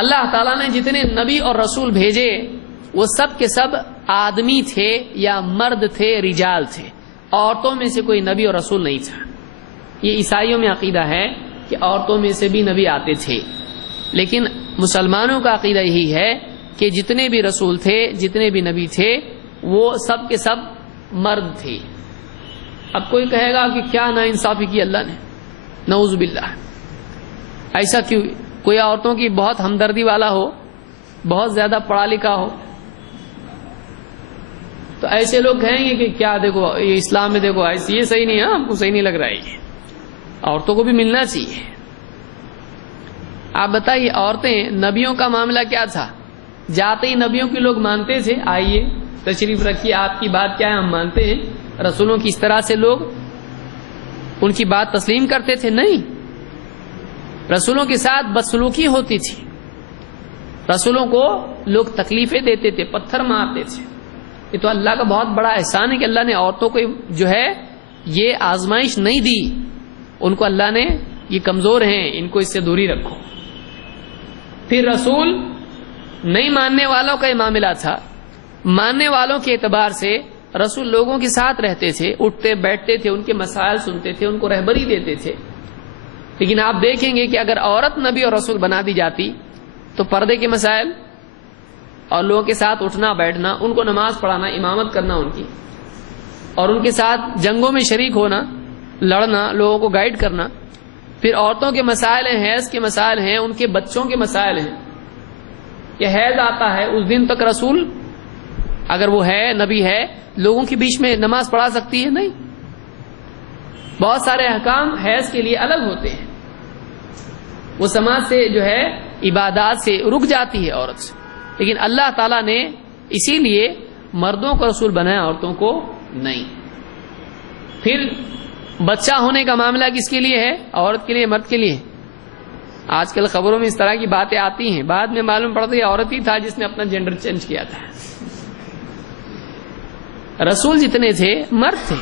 اللہ تعالیٰ نے جتنے نبی اور رسول بھیجے وہ سب کے سب آدمی تھے یا مرد تھے، رجال تھے، عورتوں میں سے کوئی نبی اور رسول نہیں تھا۔ یہ عیسائیوں میں عقیدہ ہے کہ عورتوں میں سے بھی نبی آتے تھے، لیکن مسلمانوں کا عقیدہ یہی ہے کہ جتنے بھی رسول تھے، جتنے بھی نبی تھے، وہ سب کے سب مرد تھے۔ اب کوئی کہے گا کہ کیا ناانصافی کی اللہ نے، نعوذ باللہ، ایسا کیوں؟ کوئی عورتوں کی بہت ہمدردی والا ہو، بہت زیادہ پڑھا لکھا ہو، تو ایسے لوگ کہیں گے کہ کیا دیکھو یہ اسلام میں دیکھو ایسی، یہ صحیح نہیں ہے، ہم کو صحیح نہیں لگ رہا ہے، یہ عورتوں کو بھی ملنا چاہیے۔ آپ بتائیے عورتیں، نبیوں کا معاملہ کیا تھا؟ جاتے ہی نبیوں کے لوگ مانتے تھے، آئیے تشریف رکھیے، آپ کی بات کیا ہے ہم مانتے ہیں۔ رسولوں کی اس طرح سے لوگ ان کی بات تسلیم کرتے تھے؟ نہیں، رسولوں کے ساتھ بدسلوکی ہوتی تھی، رسولوں کو لوگ تکلیفیں دیتے تھے، پتھر مارتے تھے۔ یہ تو اللہ کا بہت بڑا احسان ہے کہ اللہ نے عورتوں کو جو ہے یہ آزمائش نہیں دی، ان کو اللہ نے یہ کمزور ہیں، ان کو اس سے دوری رکھو۔ پھر رسول نہیں ماننے والوں کا یہ معاملہ تھا، ماننے والوں کے اعتبار سے رسول لوگوں کے ساتھ رہتے تھے، اٹھتے بیٹھتے تھے، ان کے مسائل سنتے تھے، ان کو رہبری دیتے تھے۔ لیکن آپ دیکھیں گے کہ اگر عورت نبی اور رسول بنا دی جاتی تو پردے کے مسائل اور لوگوں کے ساتھ اٹھنا بیٹھنا، ان کو نماز پڑھانا، امامت کرنا ان کی، اور ان کے ساتھ جنگوں میں شریک ہونا، لڑنا، لوگوں کو گائیڈ کرنا۔ پھر عورتوں کے مسائل ہیں، حیض کے مسائل ہیں، ان کے بچوں کے مسائل ہیں۔ یہ حیض آتا ہے، اس دن تک رسول اگر وہ ہے، نبی ہے، لوگوں کے بیچ میں نماز پڑھا سکتی ہے؟ نہیں۔ بہت سارے احکام حیض کے لیے الگ ہوتے ہیں، وہ سماج سے جو ہے عبادات سے رک جاتی ہے عورت سے، لیکن اللہ تعالیٰ نے اسی لیے مردوں کو رسول بنایا، عورتوں کو نہیں۔ پھر بچہ ہونے کا معاملہ کس کے لیے ہے؟ عورت کے لیے، مرد کے لیے؟ آج کل خبروں میں اس طرح کی باتیں آتی ہیں، بعد میں معلوم پڑتا ہے عورت ہی تھا جس نے اپنا جینڈر چینج کیا تھا۔ رسول جتنے تھے مرد تھے،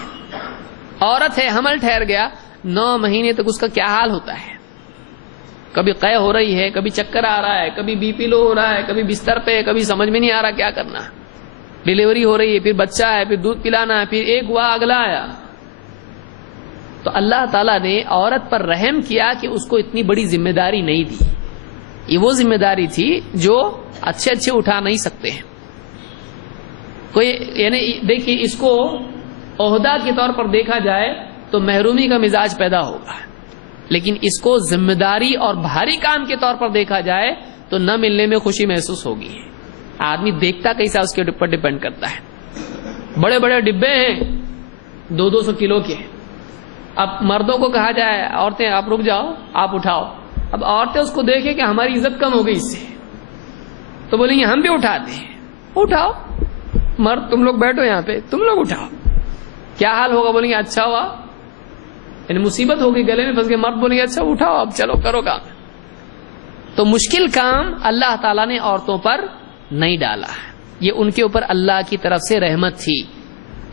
عورت ہے، حمل ٹھہر گیا 9 مہینے تک اس کا کیا حال ہوتا ہے؟ کبھی قے ہو رہی ہے، کبھی چکر آ رہا ہے، کبھی بی پی لو ہو رہا ہے، کبھی بستر پہ، کبھی سمجھ میں نہیں آ رہا کیا کرنا، ڈیلیوری ہو رہی ہے، پھر بچہ ہے، پھر دودھ پلانا ہے، پھر ایک ہوا اگلا آیا۔ تو اللہ تعالیٰ نے عورت پر رحم کیا کہ اس کو اتنی بڑی ذمہ داری نہیں دی۔ یہ وہ ذمہ داری تھی جو اچھے اچھے اٹھا نہیں سکتے ہیں کوئی، یعنی دیکھیے اس کو عہدہ کے طور پر دیکھا جائے تو محرومی کا مزاج پیدا ہوگا، لیکن اس کو ذمہ داری اور بھاری کام کے طور پر دیکھا جائے تو نہ ملنے میں خوشی محسوس ہوگی۔ آدمی دیکھتا کیسا اس کے اوپر ڈیپینڈ کرتا ہے۔ بڑے بڑے ڈبے ہیں 200 کلو کے، اب مردوں کو کہا جائے عورتیں آپ رک جاؤ، آپ اٹھاؤ، اب عورتیں اس کو دیکھیں کہ ہماری عزت کم ہو گئی اس سے، تو بولیں گے ہم بھی اٹھاتے ہیں، اٹھاؤ، مرد تم لوگ بیٹھو یہاں پہ، تم لوگ اٹھاؤ، کیا حال ہوگا؟ بولیں گے اچھا ہوا، یعنی مصیبت ہوگی، گلے میں پھنس گئے، مرد بولیں گے اچھا اٹھاؤ اب چلو کرو کام۔ تو مشکل کام اللہ تعالیٰ نے عورتوں پر نہیں ڈالا، یہ ان کے اوپر اللہ کی طرف سے رحمت تھی۔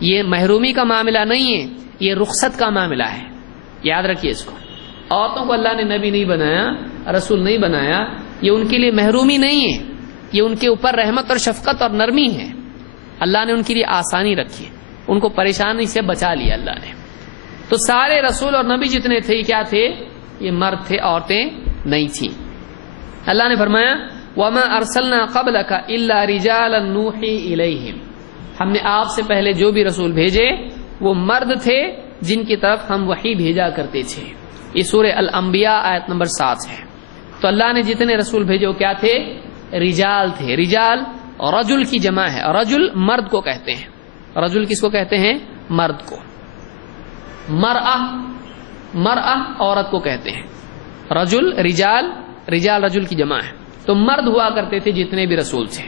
یہ محرومی کا معاملہ نہیں ہے، یہ رخصت کا معاملہ ہے، یاد رکھیے اس کو۔ عورتوں کو اللہ نے نبی نہیں بنایا، رسول نہیں بنایا، یہ ان کے لیے محرومی نہیں ہے، یہ ان کے اوپر رحمت اور شفقت اور نرمی ہے۔ اللہ نے ان کے لیے آسانی رکھی، ان کو پریشانی سے بچا لیا اللہ نے۔ تو سارے رسول اور نبی جتنے تھے کیا تھے؟ یہ مرد تھے، عورتیں نہیں تھیں۔ اللہ نے فرمایا وَمَا أَرْسَلْنَا قَبْلَكَ إِلَّا رِجَالًا نُوحِي إِلَيْهِمْ، ہم نے آپ سے پہلے جو بھی رسول بھیجے وہ مرد تھے جن کی طرف ہم وحی بھیجا کرتے تھے۔ یہ سورہ الانبیاء آیت نمبر 7 ہے۔ تو اللہ نے جتنے رسول بھیجے وہ کیا تھے؟ رجال تھے۔ رجال رجل کی جمع ہے، رجل مرد کو کہتے ہیں۔ رجل کس کو کہتے ہیں؟ مرد کو۔ مرأہ عورت کو کہتے ہیں۔ رجل رجال، رجال رجل کی جمع ہے۔ تو مرد ہوا کرتے تھے جتنے بھی رسول تھے۔